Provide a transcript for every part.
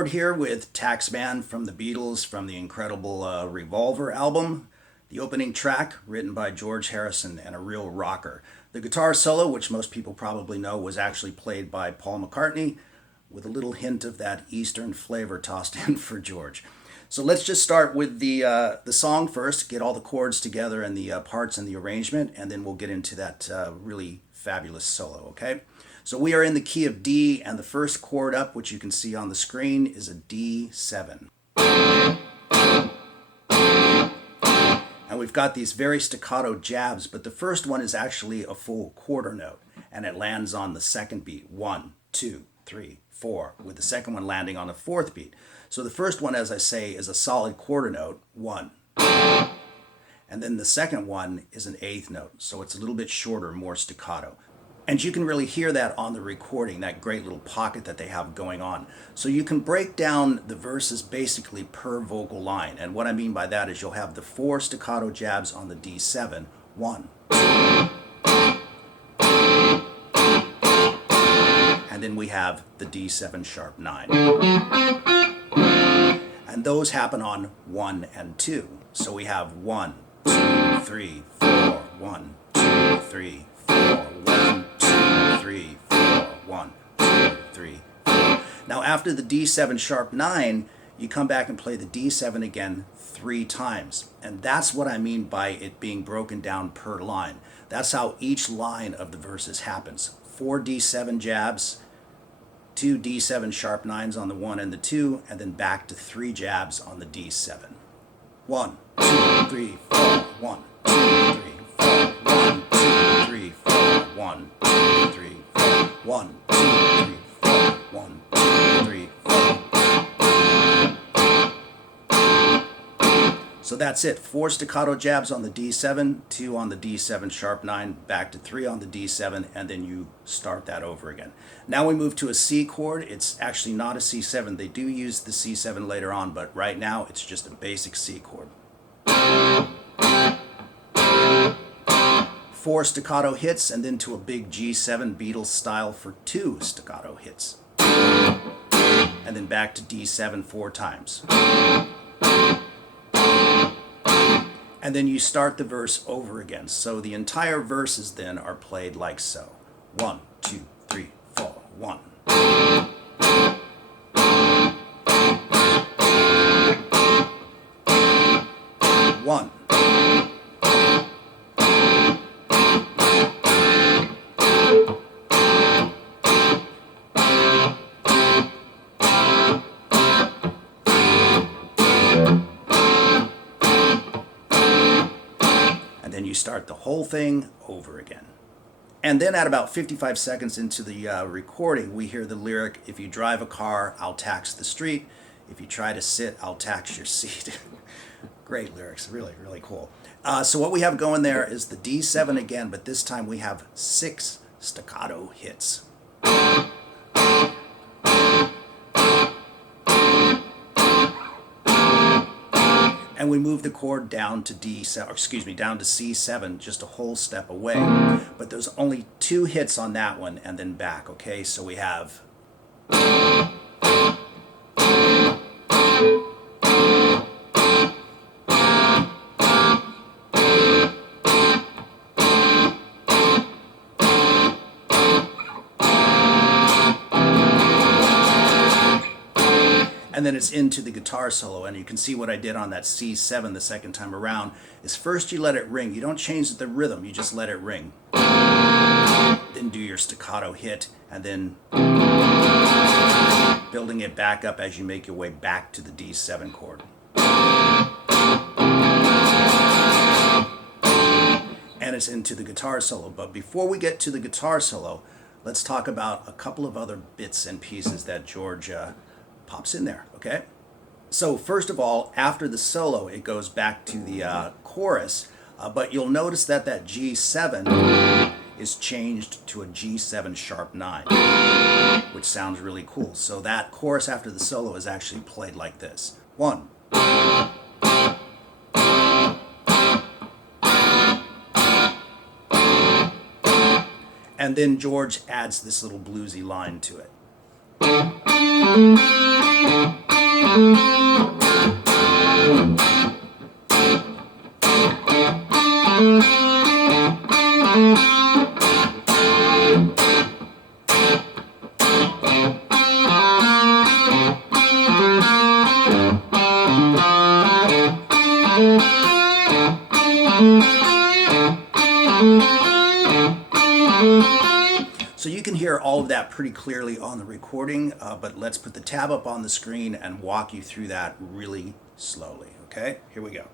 Howard here with TAXMAN from the Beatles from the incredible Revolver album. The opening track, written by George Harrison, and a real rocker. The guitar solo, which most people probably know, was actually played by Paul McCartney with a little hint of that Eastern flavor tossed in for George. So let's just start with the song first, get all the chords together and the parts and the arrangement, and then we'll get into that really fabulous solo, okay? So we are in the key of D, and the first chord up, which you can see on the screen, is a D7. And we've got these very staccato jabs, but the first one is actually a full quarter note, and it lands on the second beat, 1, 2, 3, 4, with the second one landing on the fourth beat. So the first one, as I say, is a solid quarter note, 1. And then the second one is an eighth note, so it's a little bit shorter, more staccato. And you can really hear that on the recording, that great little pocket that they have going on. So you can break down the verses basically per vocal line. And what I mean by that is you'll have the 4 staccato jabs on the D7, 1, 2, and then we have the D7 sharp 9. And those happen on 1 and 2. So we have 1, 2, 3, 4, 1, 2, 3, 4, 1, 2, 3, 4, 1, 2, 3, 4. Now after the D7 sharp 9, you come back and play the D7 again 3 times. And that's what I mean by it being broken down per line. That's how each line of the verses happens. 4 D7 jabs, 2 D7 sharp 9s on the 1 and the 2, and then back to 3 jabs on the D7. 1, 2, 3, 4, 1, 2, 3, 4, 1, 2, 3, 4, 1, 2, 3, 4, 1, 2, 3, 4, 1, 2, 3, 4. So that's it. 4 staccato jabs on the D7, 2 on the D7 sharp 9, back to 3 on the D7, and then you start that over again. Now we move to a C chord. It's actually not a C7. They do use the C7 later on, but right now it's just a basic C chord. 4 staccato hits, and then to a big G7 Beatles style for 2 staccato hits. And then back to D7 4 times. And then you start the verse over again. So the entire verses then are played like so. 1, 2, 3, 4, 1. 1. And then you start the whole thing over again. And then at about 55 seconds into the recording, we hear the lyric, "If you drive a car, I'll tax the street. If you try to sit, I'll tax your seat." Great lyrics, really, really cool. So what we have going there is the D7 again, but this time we have 6 staccato hits. And we move the chord down to down to C7, just a whole step away. But there's only 2 hits on that one, and then back, okay? So we have... And then it's into the guitar solo, and you can see what I did on that C7 the second time around is first you let it ring. You don't change the rhythm, you just let it ring. Then do your staccato hit, and then building it back up as you make your way back to the D7 chord. And it's into the guitar solo. But before we get to the guitar solo, let's talk about a couple of other bits and pieces that George pops in there, okay? So first of all, after the solo, it goes back to the chorus, but you'll notice that that G7 is changed to a G7 sharp 9, which sounds really cool. So that chorus after the solo is actually played like this. 1. And then George adds this little bluesy line to it. So you can hear all of that pretty clearly on the recording, but let's put the tab up on the screen and walk you through that really slowly, okay? Here we go.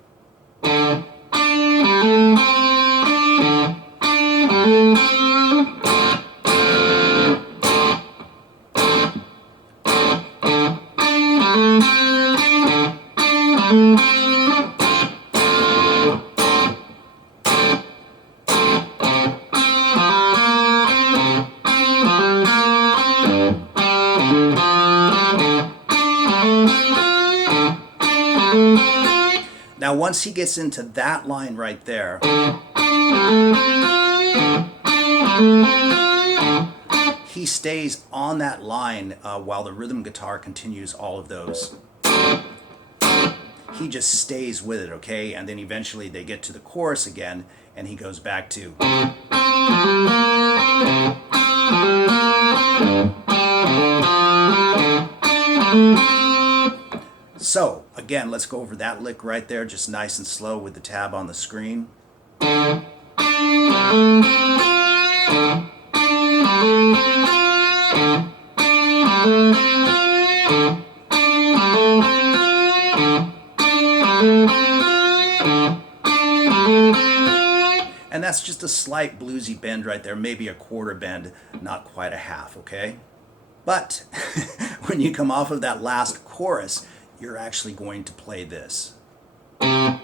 Now, once he gets into that line right there, he stays on that line while the rhythm guitar continues all of those. He just stays with it, okay? And then eventually they get to the chorus again, and he goes back to. So, again, let's go over that lick right there, just nice and slow with the tab on the screen. And that's just a slight bluesy bend right there, maybe a quarter bend, not quite a half, okay? But when you come off of that last chorus, you're actually going to play this. And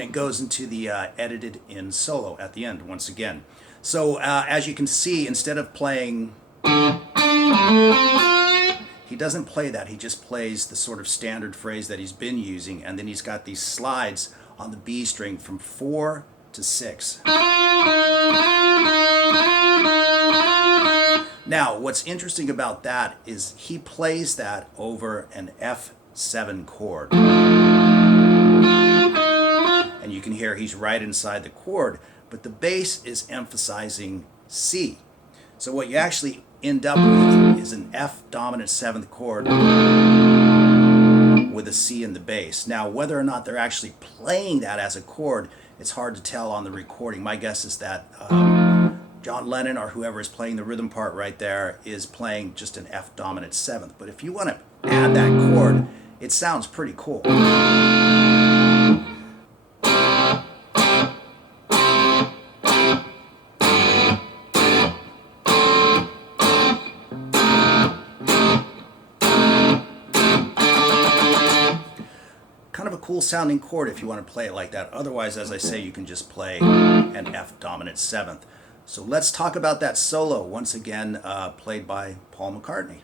it goes into the edited in solo at the end once again. So as you can see, instead of playing, he doesn't play that. He just plays the sort of standard phrase that he's been using, and then he's got these slides on the B string from 4 to 6. Now, what's interesting about that is he plays that over an F7 chord. And you can hear he's right inside the chord, but the bass is emphasizing C. So what you actually end up with is an F dominant 7th chord with a C in the bass. Now, whether or not they're actually playing that as a chord, it's hard to tell on the recording. My guess is that John Lennon or whoever is playing the rhythm part right there is playing just an F dominant 7th. But if you want to add that chord, it sounds pretty cool. Kind of a cool sounding chord if you want to play it like that. Otherwise, as I say, you can just play an F dominant 7th. So let's talk about that solo, once again played by Paul McCartney.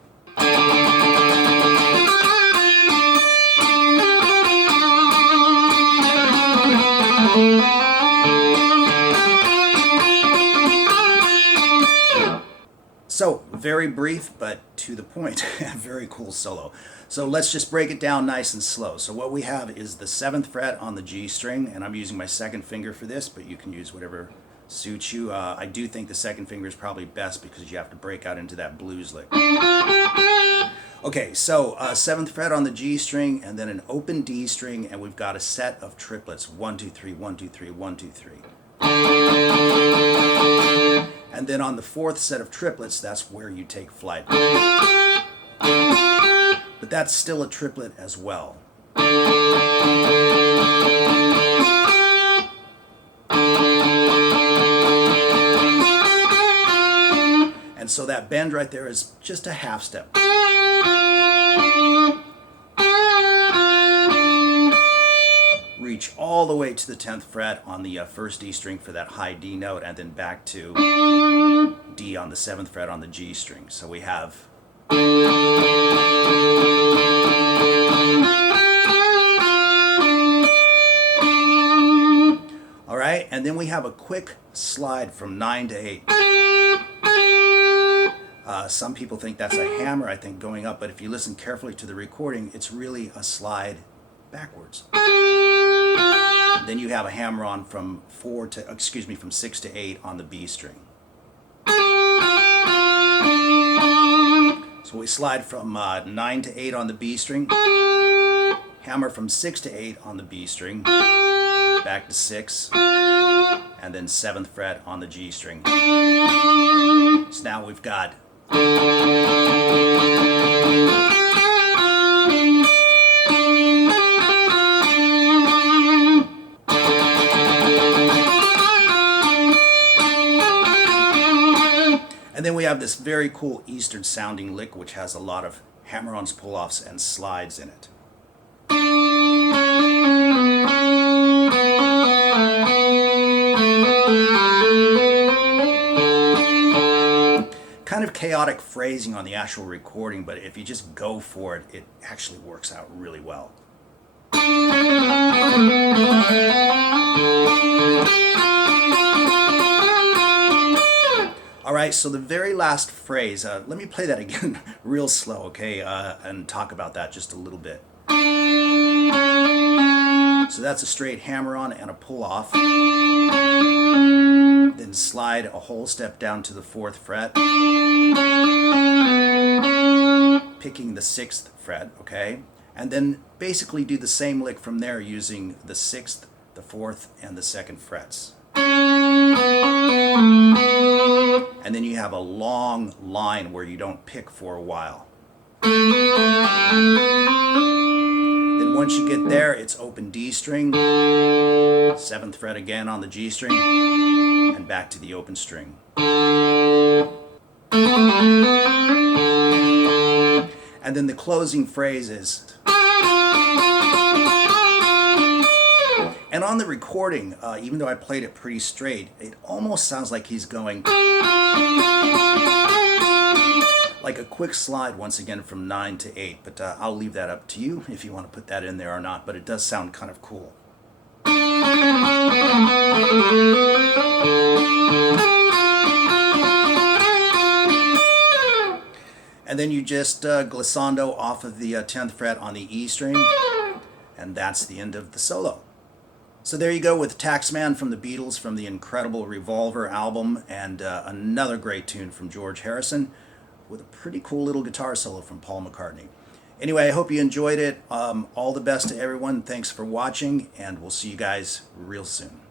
So, very brief, but to the point. Very cool solo. So let's just break it down nice and slow. So what we have is the 7th fret on the G string, and I'm using my second finger for this, but you can use whatever suits you. I do think the second finger is probably best because you have to break out into that blues lick. Okay, so 7th fret on the G string, and then an open D string, and we've got a set of triplets. 1, 2, 3, 1, 2, 3, 1, 2, 3. And then on the 4th set of triplets, that's where you take flight. But that's still a triplet as well. And so that bend right there is just a half step. Reach all the way to the 10th fret on the first D string for that high D note, and then back to D on the 7th fret on the G string. So we have And then we have a quick slide from 9 to 8. Some people think that's a hammer, I think, going up, but if you listen carefully to the recording, it's really a slide backwards. Then you have a hammer on from from 6 to 8 on the B string. So we slide from 9 to 8 on the B string, hammer from 6 to 8 on the B string, back to 6, and then 7th fret on the G string. So now we've got and then we have this very cool Eastern sounding lick which has a lot of hammer-ons, pull-offs, and slides in it. Kind of chaotic phrasing on the actual recording, but if you just go for it, it actually works out really well. Alright, so the very last phrase, let me play that again real slow, okay, and talk about that just a little bit. So that's a straight hammer-on and a pull-off. Then slide a whole step down to the 4th fret, picking the 6th fret, okay? And then basically do the same lick from there using the 6th, the 4th, and the 2nd frets. And then you have a long line where you don't pick for a while. Then once you get there, it's open D string, 7th fret again on the G string, and back to the open string. And then the closing phrase is... And on the recording, even though I played it pretty straight, it almost sounds like he's going like a quick slide once again from 9 to 8, but I'll leave that up to you if you want to put that in there or not, but it does sound kind of cool. And then you just glissando off of the 10th fret on the E string, and that's the end of the solo. So there you go with TAXMAN from the Beatles from the incredible Revolver album, and another great tune from George Harrison with a pretty cool little guitar solo from Paul McCartney. Anyway, I hope you enjoyed it. All the best to everyone. Thanks for watching, and we'll see you guys real soon.